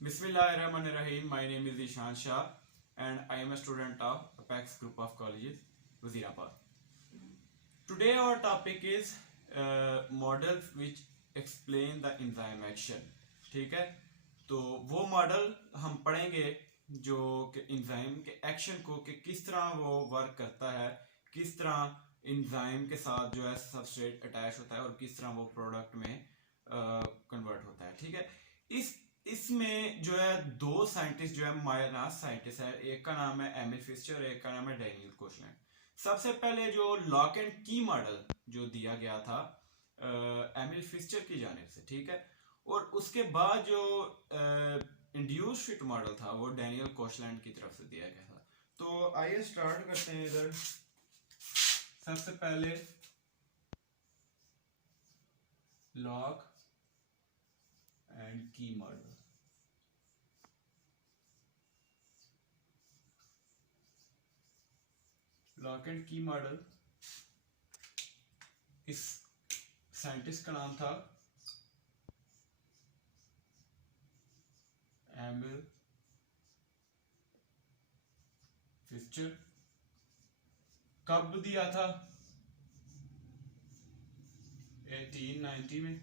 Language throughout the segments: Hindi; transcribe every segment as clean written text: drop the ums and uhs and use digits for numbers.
Bismillahirrahmanirrahim. My name is Ishan Shah and I am a student of Apex Group of Colleges, Wazirabad. Today our topic is models which explain the enzyme action. ठीक है, तो वो मॉडल हम पढ़ेंगे जो कि इंजाइम के एक्शन को कि किस तरह वो वर्क करता है, किस तरह इंजाइम के साथ जो है सबस्ट्रेट अटैच होता है और किस तरह वो प्रोडक्ट में कन्वर्ट होता है। ठीक है, इसमें जो है दो साइंटिस्ट जो है मायनास साइंटिस्ट है, एक का नाम है एमिल फिशर और एक का नाम है डैनियल कोशलैंड। सबसे पहले जो लॉक एंड की मॉडल जो दिया गया था एमिल फिशर की जानिब से, ठीक है, और उसके बाद जो इंड्यूस फिट मॉडल था वो डैनियल कोशलैंड की तरफ से दिया गया था। तो आइए स्टार्ट करते हैं। इधर सबसे पहले लॉक एंड की मॉडल। लॉक एंड की मॉडल, इस साइंटिस्ट का नाम था एमिल फिशर। कब दिया था? 1890 में।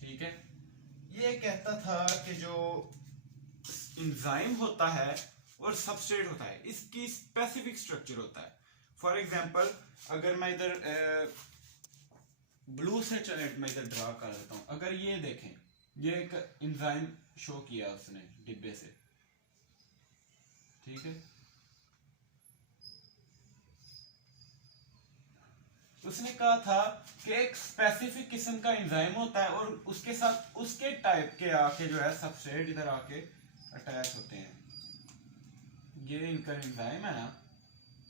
ठीक है, ये कहता था कि जो इंजाइम होता है और सबस्ट्रेट होता है, इसकी स्पेसिफिक स्ट्रक्चर होता है। फॉर एग्जांपल अगर मैं इधर ब्लू से चले, मैं इधर ड्रा कर देता हूं। अगर ये देखें, ये एक इंजाइम शो किया उसने डिब्बे से, ठीक है, उसने कहा था कि एक स्पेसिफिक किस्म का एंजाइम होता है और उसके साथ उसके टाइप के आके जो है सबस्ट्रेट इधर आके अटैच होते हैं। ये इनका एंजाइम है ना,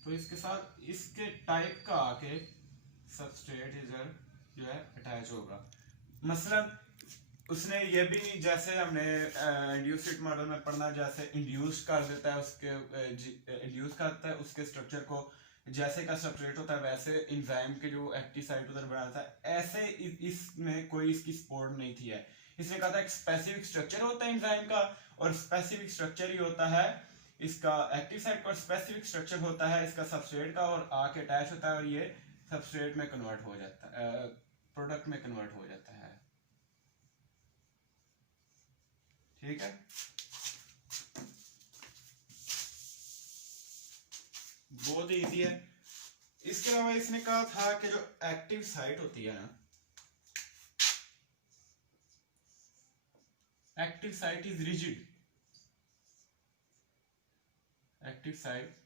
तो इसके साथ इसके टाइप का आके सबस्ट्रेट इधर जो है अटैच होगा। मसलन उसने ये भी, जैसे हमने इंड्यूस्ड मॉडल में पढ़ना, जैसे इंड्यूस कर देता है उसके इंड्यूस करता है उसके स्ट्रक्चर को, जैसे का सबस्ट्रेट होता है वैसे एंजाइम के जो एक्टिव साइट उधर बनाता है। ऐसे इसमें कोई इसकी सपोर्ट नहीं थी है। इसने कहा था एक स्पेसिफिक स्ट्रक्चर होता है एंजाइम का, और स्पेसिफिक स्ट्रक्चर ही होता है इसका एक्टिव साइट पर, स्पेसिफिक स्ट्रक्चर होता है इसका सबस्ट्रेट का, और आके अटैच होता है और ये सबस्ट्रेट में कन्वर्ट हो जाता है, प्रोडक्ट में कन्वर्ट हो जाता है। ठीक है, बहुत इजी है। इसके अलावा इसने कहा था कि जो एक्टिव साइट होती है ना, active site is rigid. Active site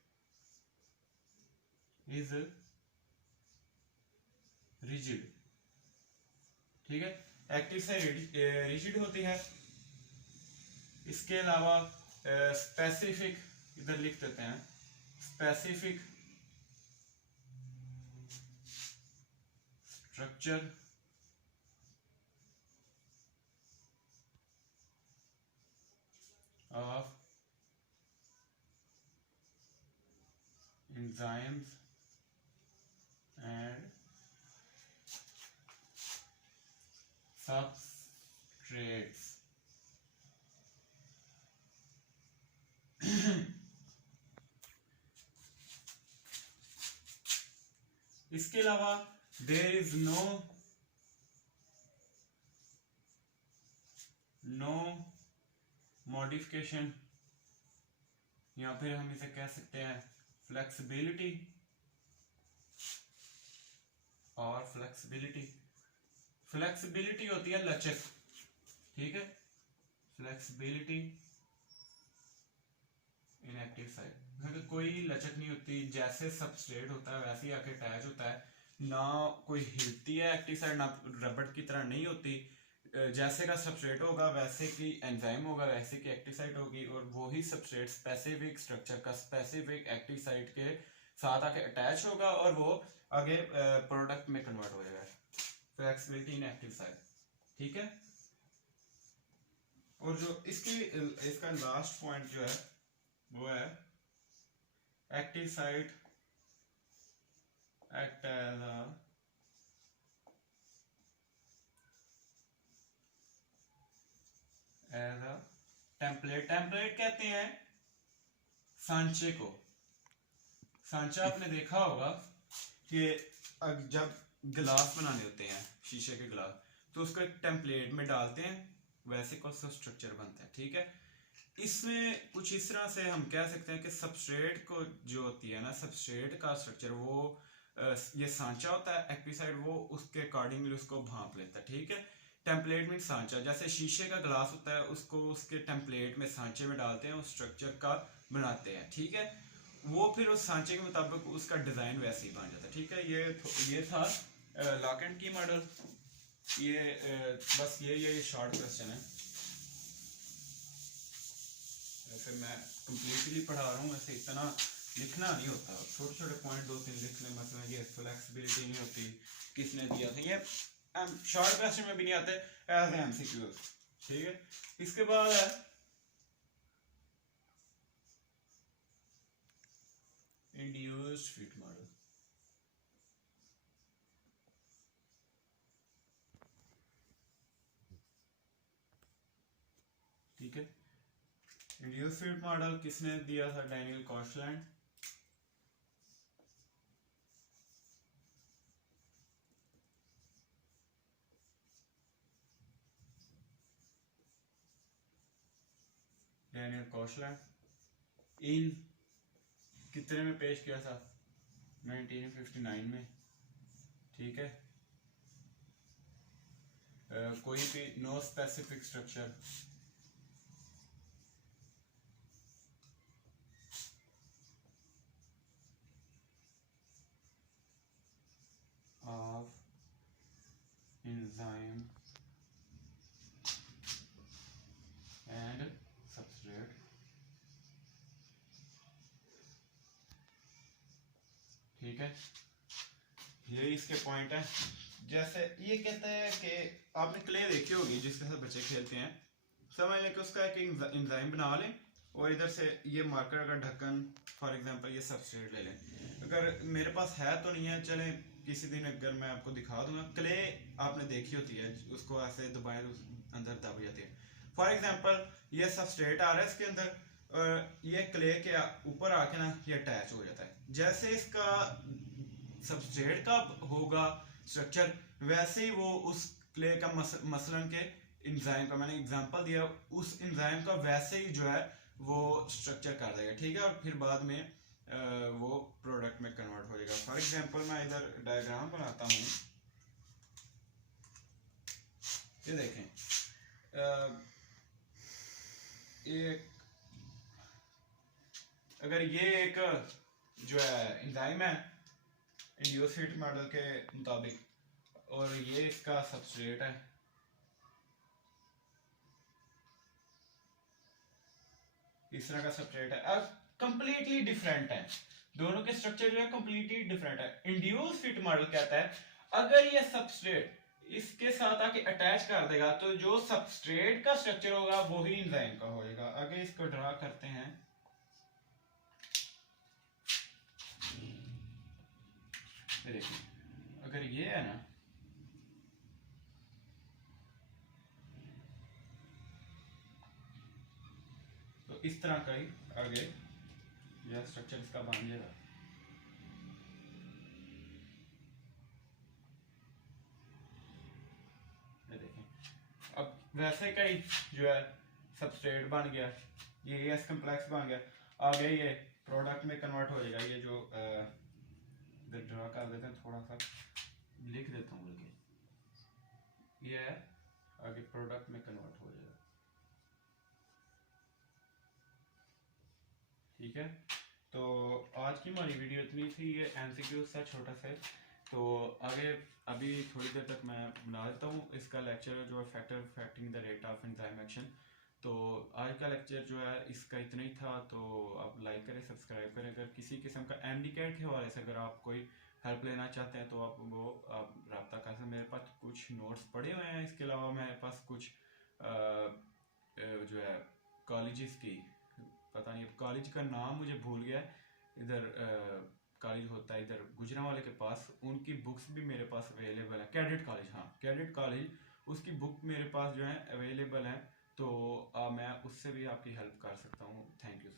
is rigid. ठीक है, एक्टिव साइट रिजिड होती है। इसके अलावा स्पेसिफिक, इधर लिख देते हैं, specific structure of enzymes and substrates। इसके अलावा देयर इज नो मॉडिफिकेशन, या फिर हम इसे कह सकते हैं फ्लेक्सिबिलिटी और फ्लेक्सिबिलिटी। फ्लेक्सिबिलिटी होती है लचक, ठीक है, फ्लेक्सिबिलिटी इन एक्टिव साइट, कोई लचक नहीं होती, जैसे सबस्ट्रेट होता है वैसे ही आके अटैच होता है, ना कोई हिलती है एक्टिव साइट, ना रबड़ की तरह नहीं होती। जैसे का सबस्ट्रेट होगा वैसे की एंजाइम होगा, वैसे की एक्टिव साइट होगी, और वही सबस्ट्रेट स्पेसिफिक स्ट्रक्चर का स्पेसिफिक एक्टिव साइट के साथ आके अटैच होगा और वो आगे प्रोडक्ट में कन्वर्ट हो जाएगा। फ्लेक्सिबिलिटी इन एक्टिव साइट, ठीक है। और जो इसका लास्ट पॉइंट जो है वो है active site act as a template कहते हैं सांचे को। सांचा आपने देखा होगा कि जब गिलास बनाने होते हैं, शीशे के गिलास, तो उसको एक टेम्पलेट में डालते हैं, वैसे का उसका स्ट्रक्चर बनता है। ठीक है, इसमें कुछ इस तरह से हम कह सकते हैं कि सबस्ट्रेट को जो होती है ना, सबस्ट्रेट का स्ट्रक्चर वो ये सांचा होता है, एक्टिसाइड वो उसके अकॉर्डिंगली उसको भांप लेता है। ठीक है, टेम्पलेट में सांचा, जैसे शीशे का ग्लास होता है उसको उसके टेम्पलेट में सांचे में डालते हैं, उस स्ट्रक्चर का बनाते हैं। ठीक है, वो फिर उस सांचे के मुताबिक उसका डिजाइन वैसे ही बन जाता है। ठीक है, ये था लॉक एंड की मॉडल। ये बस ये शॉर्ट क्वेश्चन है, वैसे मैं कंप्लीटली पढ़ा रहा हूँ, वैसे इतना लिखना नहीं होता, छोटे छोटे पॉइंट 2-3 लिख लें। मतलब ये फ्लेक्सिबिलिटी नहीं होती, किसने दिया था, ये शॉर्ट क्वेश्चन में भी नहीं आते, एज एमसीक्यू। ठीक है, इसके बाद है इंड्यूस्ड फिट मॉडल। ठीक है, इंड्यूस्ड फिट मॉडल किसने दिया था? डैनियल कॉशलैंड। डैनियल कॉशलैंड इन कितने में पेश किया था? 1959 में। ठीक है, कोई भी no specific structure of enzyme and substrate। ठीक है, ये इसके पॉइंट है। जैसे ये कहता है कि आपने क्ले देखी होगी जिसके साथ बच्चे खेलते हैं, समझ लें कि उसका एक एंजाइम बना लें और इधर से ये मार्कर का ढक्कन, फॉर एग्जांपल ये सबस्ट्रेट ले लें। अगर मेरे पास है तो नहीं है, चले किसी दिन अगर मैं आपको दिखा दूंगा। क्ले आपने देखी होती है, उसको ऐसे दबाए तो अंदर दब जाती है। फॉर एग्जांपल ये सबस्ट्रेट आ रहा है इसके अंदर, ये क्ले के ऊपर आके ना ये अटैच हो जाता है। जैसे इसका सबस्ट्रेट का होगा स्ट्रक्चर, वैसे ही वो उस क्ले का मसलन के एंजाइम का, मैंने एग्जांपल दिया, उस एंजाइम का वैसे ही जो है वो स्ट्रक्चर कर देगा। ठीक है, और फिर बाद में वो प्रोडक्ट में कन्वर्ट हो जाएगा। फॉर एग्जांपल मैं इधर डायग्राम बनाता हूँ, ये देखें, एक अगर ये एक जो है एंजाइम है इंड्यूस्ड फिट मॉडल के मुताबिक, और ये इसका सबस्ट्रेट है, इस तरह का सबस्ट्रेट है, अब कंप्लीटली डिफरेंट है, दोनों के स्ट्रक्चर जो है कंप्लीटली डिफरेंट है। इंड्यूस्ड फिट मॉडल कहता है अगर ये सबस्ट्रेट इसके साथ आके अटैच कर देगा तो जो सबस्ट्रेट का स्ट्रक्चर होगा वही एंजाइम का होगा। आगे इसको ड्रा करते हैं, देखिए अगर ये है ना, तो इस तरह का ही आगे यह स्ट्रक्चर इसका बन जाएगा। ये देखें, अब वैसे का ही जो है सबस्ट्रेट बन गया, ये एस कम्प्लेक्स बन गया, आगे ये प्रोडक्ट में कन्वर्ट हो जाएगा। ये जो इधर ड्रा कर देते हैं, थोड़ा सा लिख देता हूँ, बल्कि ये है आगे प्रोडक्ट में कन्वर्ट हो जाएगा। ठीक है, तो आज की हमारी वीडियो इतनी थी, ये एमसीक्यू था छोटा सा। तो आगे अभी थोड़ी देर तक मैं बना देता हूँ इसका लेक्चर जो है factor affecting the rate of enzyme action. तो आज का लेक्चर जो है इसका इतना ही था, तो आप लाइक करें, सब्सक्राइब करें। अगर किसी किस्म का एमडीकैट के हवाले से अगर आप कोई हेल्प लेना चाहते हैं तो आप वो आप रब्ता कर सकते हैं। मेरे पास कुछ नोट्स पड़े हुए हैं, इसके अलावा मेरे पास कुछ जो है कॉलेजेस की, पता नहीं अब कॉलेज का नाम मुझे भूल गया, इधर कॉलेज होता है इधर गुजरांवाले के पास, उनकी बुक्स भी मेरे पास अवेलेबल है। कैडेट कॉलेज, हाँ कैडेट कॉलेज, उसकी बुक मेरे पास जो है अवेलेबल है। तो मैं उससे भी आपकी हेल्प कर सकता हूँ। Thank you.